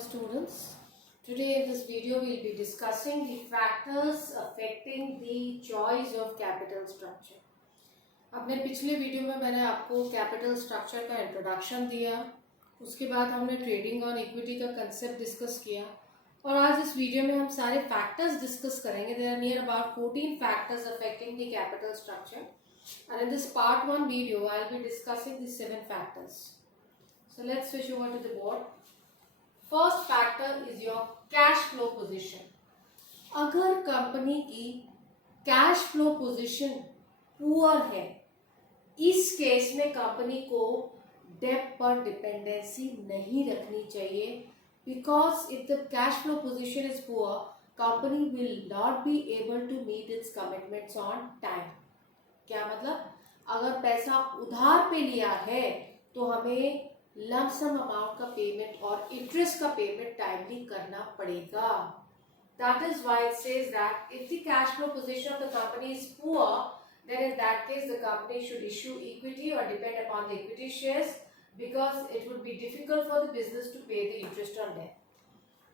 students. Today in this video we'll be discussing the factors affecting the choice of capital structure. अपने पिछले video में मैंने आपको capital structure का introduction दिया, उसके बाद हमने ट्रेडिंग ऑन इक्विटी का कंसेप्ट डिस्कस किया और आज इस वीडियो में हम सारे फैक्टर्स डिस्कस करेंगे. There are near about 14 factors affecting the capital structure and in this part 1 video I'll be discussing the 7 factors. So let's switch over to the board. First factor is your cash flow position. अगर company की cash flow position poor है, इस case में company को date पर dependency नहीं रखनी चाहिए, because if the cash flow position is poor company will not be able to meet its commitments on time. क्या मतलब, अगर पैसा उधार पे लिया है तो हमें लमसम अमाउंट का पेमेंट और इंटरेस्ट का पेमेंट टाइमली करना पड़ेगा. That is why it says that if the cash flow position of the company is poor, then in that case the company should issue equity or depend upon the equity shares, because it would be difficult for the business to pay the interest on debt.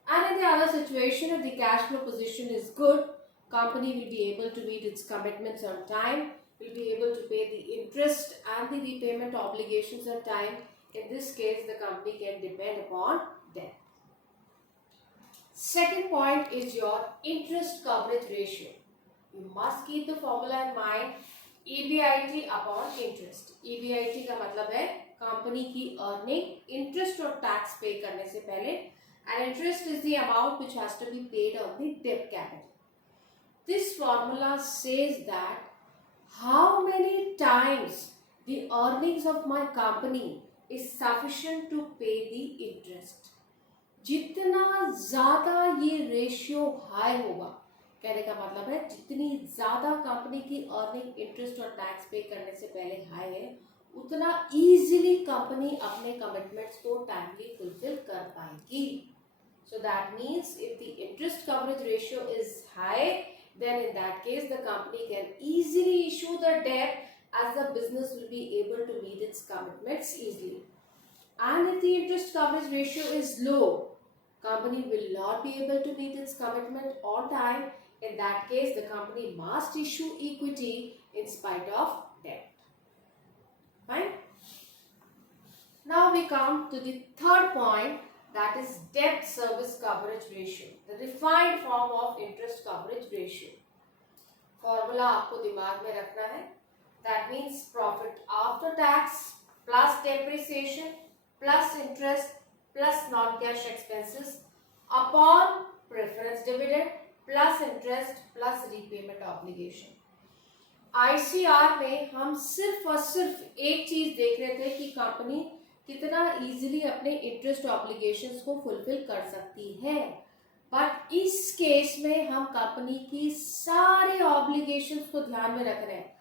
And in the other situation, if the cash flow position is good, company will be able to meet its commitments on time, will be able to pay the interest and the repayment obligations on time. In this case, the company can depend upon debt. Second point is your interest coverage ratio. You must keep the formula in mind. EBIT upon interest. EBIT का मतलब है company की earning interest और tax पे करने से पहले, and interest is the amount which has to be paid on the debt capital. This formula says that how many times the earnings of my company is sufficient to pay the interest. जितना ज्यादा ये ratio high होगा, कहने का मतलब है जितनी ज्यादा कंपनी की अर्निंग इंटरेस्ट और टैक्स पे करने से पहले हाई है, उतना इजीली कंपनी अपने कमिटमेंट्स को टाइमली फुलफिल कर पाएगी. So that means if the interest coverage ratio is high, then in that case the company can easily issue the debt, as the business will be able to meet its commitments easily. And if the interest coverage ratio is low, company will not be able to meet its commitment on time. In that case the company must issue equity in spite of debt. Fine. Now we come to the third point, that is debt service coverage ratio, the refined form of interest coverage ratio. Formula आपको दिमाग में रखना है. That means profit after tax plus depreciation plus interest plus non-cash expenses upon preference dividend plus interest plus repayment obligation. ICR में हम सिर्फ और सिर्फ एक चीज देख रहे थे कि कंपनी कितना इजीली अपने इंटरेस्ट ऑब्लिगेशंस को फुलफिल कर सकती है, बट इस केस में हम कंपनी की सारे ऑब्लिगेशंस को ध्यान में रख रहे हैं.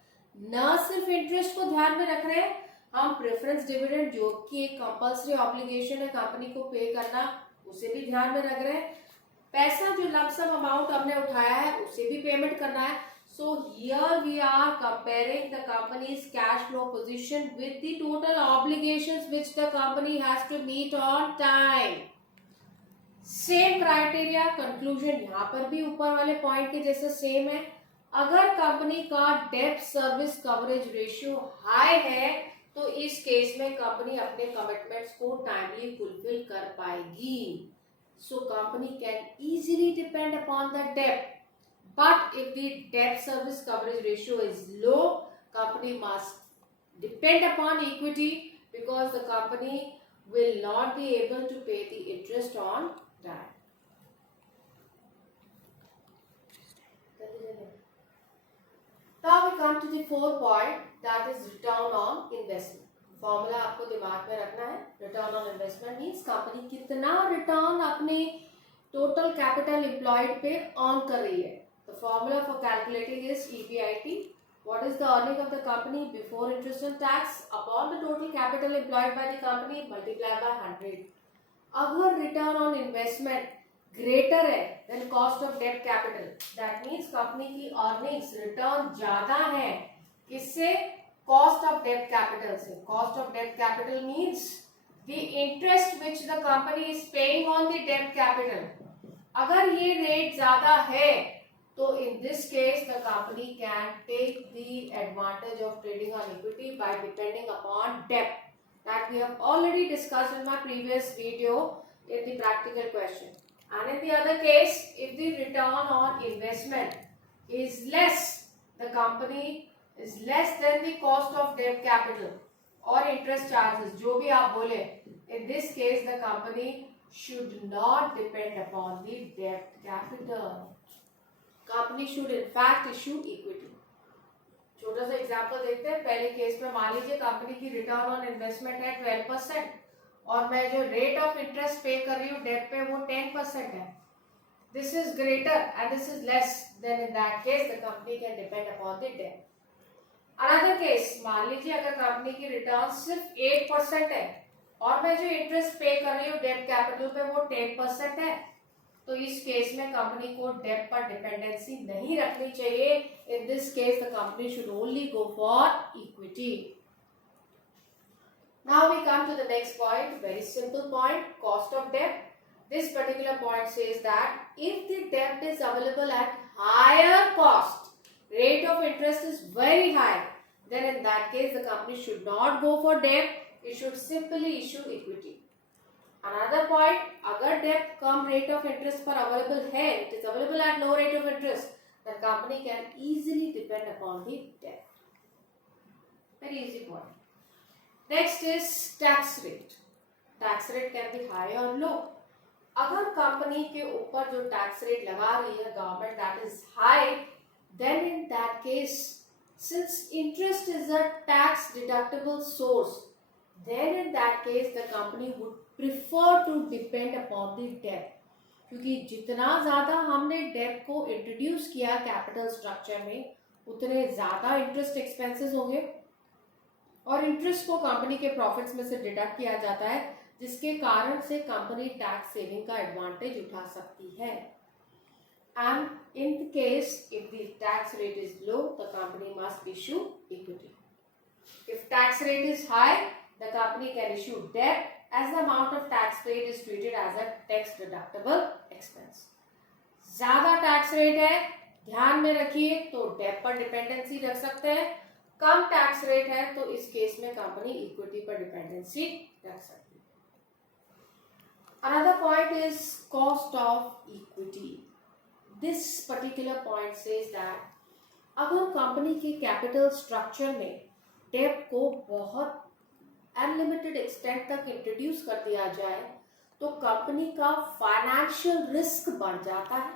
न सिर्फ इंटरेस्ट को ध्यान में रख रहे हैं, हम प्रेफरेंस डिविडेंड जो कि एक कंपल्सरी ऑब्लिगेशन है कंपनी को पे करना, उसे भी ध्यान में रख रहे हैं. पैसा जो लमसम अमाउंट हमने उठाया है उसे भी पेमेंट करना है. So here we are comparing the company's cash flow position with the total obligations which the company has to meet on time. Same criteria, conclusion यहाँ पर भी ऊपर वाले पॉइंट के जैसे सेम है. अगर कंपनी का debt service coverage ratio high है तो इस केस में कंपनी अपने कमिटमेंट्स को टाइमली फुलफिल कर पाएगी. So company can easily depend upon the debt. But if the debt service coverage ratio is low, company must depend upon equity, because the company will not be able to pay the interest on time. Now we come to the fourth point, that is return on investment. Formula आपको दिमाग में रखना है. Return on investment means company कितना return अपने total capital employed पे earn कर रही है. The formula for calculating is EBIT. What is the earning of the company before interest and tax upon the total capital employed by the company multiplied by 100. अगर return on investment greater है than cost of debt capital, that means company की earnings return ज़्यादा है किससे? Cost of debt capital से. Cost of debt capital means the interest which the company is paying on the debt capital, अगर ये rate ज्यादा है तो in this case the company can take the advantage of trading on equity by depending upon debt that we have already discussed in my previous video in the practical question. And in the other case, if the return on investment is less, the company is less than the cost of debt capital or interest charges, जो भी आप बोले, in this case the company should not depend upon the debt capital. Company should in fact issue equity. छोटा सा example देखते हैं. पहले case में मान लीजिए कंपनी की रिटर्न ऑन इन्वेस्टमेंट है 12% और मैं जो रेट ऑफ इंटरेस्ट पे कर रही हूँ डेट पे वो 10% है. This is greater and this is less, then in that case the company can depend upon the debt. Another case, मान लीजिए अगर कंपनी की रिटर्न सिर्फ 8% है और मैं जो इंटरेस्ट पे कर रही हूँ डेट कैपिटल पे वो 10% है, तो इस केस में कंपनी को डेट पर डिपेंडेंसी नहीं रखनी चाहिए. In this case the company should only go for equity. Now we come to the next point, very simple point, cost of debt. This particular point says that if the debt is available at higher cost, rate of interest is very high, then in that case the company should not go for debt, it should simply issue equity. Another point, अगर debt come rate of interest पर available है, it is available at low rate of interest, the company can easily depend upon the debt. Very easy point. Next is tax rate. Tax rate can be high or low. अगर company के ऊपर जो tax rate लगा रही है government that is high, then in that case, since interest is a tax deductible source, then in that case the company would prefer to depend upon the debt. क्योंकि जितना ज्यादा हमने डेट को introduce किया capital structure में, उतने ज्यादा interest expenses होंगे और इंटरेस्ट को कंपनी के प्रॉफिट्स में से डिडक्ट किया जाता है, जिसके कारण से कंपनी टैक्स सेविंग का एडवांटेज उठा सकती है. And in case if the tax rate is low, the company must issue equity. If tax rate is high, the company can issue debt as the amount of tax paid is treated as a tax deductible expense. ज्यादा tax rate है, ध्यान में रखिए, तो date पर dependency रख सकते हैं. कम टैक्स रेट है तो इस केस में कंपनी इक्विटी पर डिपेंडेंसी रख सकती है. Another point is cost of equity. This particular point says that अगर कंपनी के कैपिटल स्ट्रक्चर में डेट को बहुत अनलिमिटेड एक्सटेंट तक इंट्रोड्यूस कर दिया जाए तो कंपनी का फाइनेंशियल रिस्क बढ़ जाता है.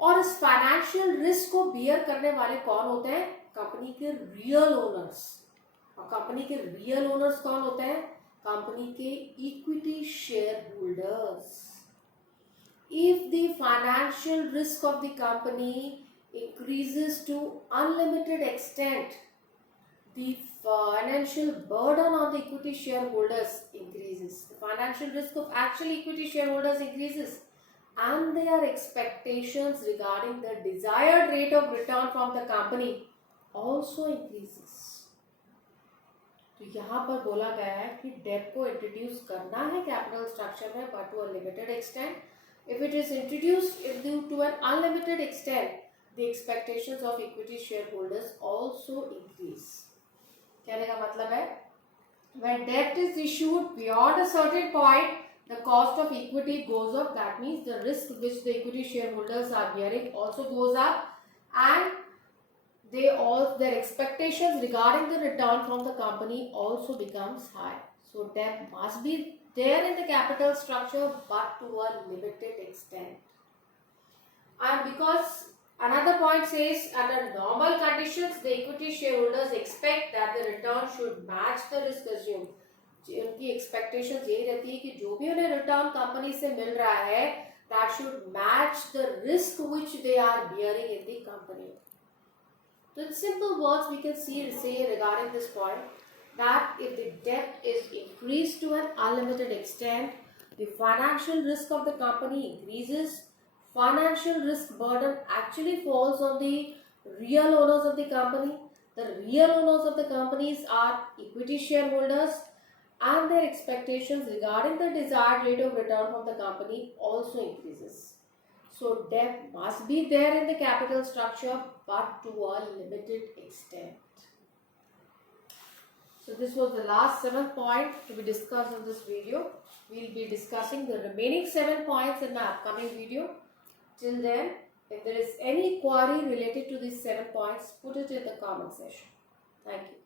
और इस फाइनेंशियल रिस्क को बियर करने वाले कौन होते हैं? कंपनी के रियल ओनर्स. और कंपनी के रियल ओनर्स कौन होते हैं? कंपनी के equity shareholders. If the financial risk of the company increases to unlimited extent, the financial burden on the equity shareholders increases. The financial risk of actual equity shareholders increases, and their expectations regarding the desired rate of return from the company also increases. तो यहाँ पर बोला गया है कि date को introduce करना है कैपिटल स्ट्रक्चर में, but to a limited extent. If it is introduced to an unlimited extent, the expectations of equity shareholders also increase. कहने का मतलब है, when debt is issued beyond a certain point, the cost of equity goes up. That means the risk which the equity shareholders are bearing also goes up, and their expectations regarding the return from the company also becomes high. So debt must be there in the capital structure, but to a limited extent. And because another point says, under normal conditions, the equity shareholders expect that the return should match the risk assumed. उनकी expectations यही रहती है कि जो भी उन्हें return company से मिल रहा है, that should match the risk which they are bearing in the company. So in simple words, we can say regarding this point that if the debt is increased to an unlimited extent, the financial risk of the company increases. Financial risk burden actually falls on the real owners of the company. The real owners of the companies are equity shareholders, and their expectations regarding the desired rate of return from the company also increases. So debt must be there in the capital structure, but to a limited extent. So this was the last 7th point to be discussed in this video. We will be discussing the remaining 7 points in my upcoming video. Till then, if there is any query related to these 7 points, put it in the comment section. Thank you.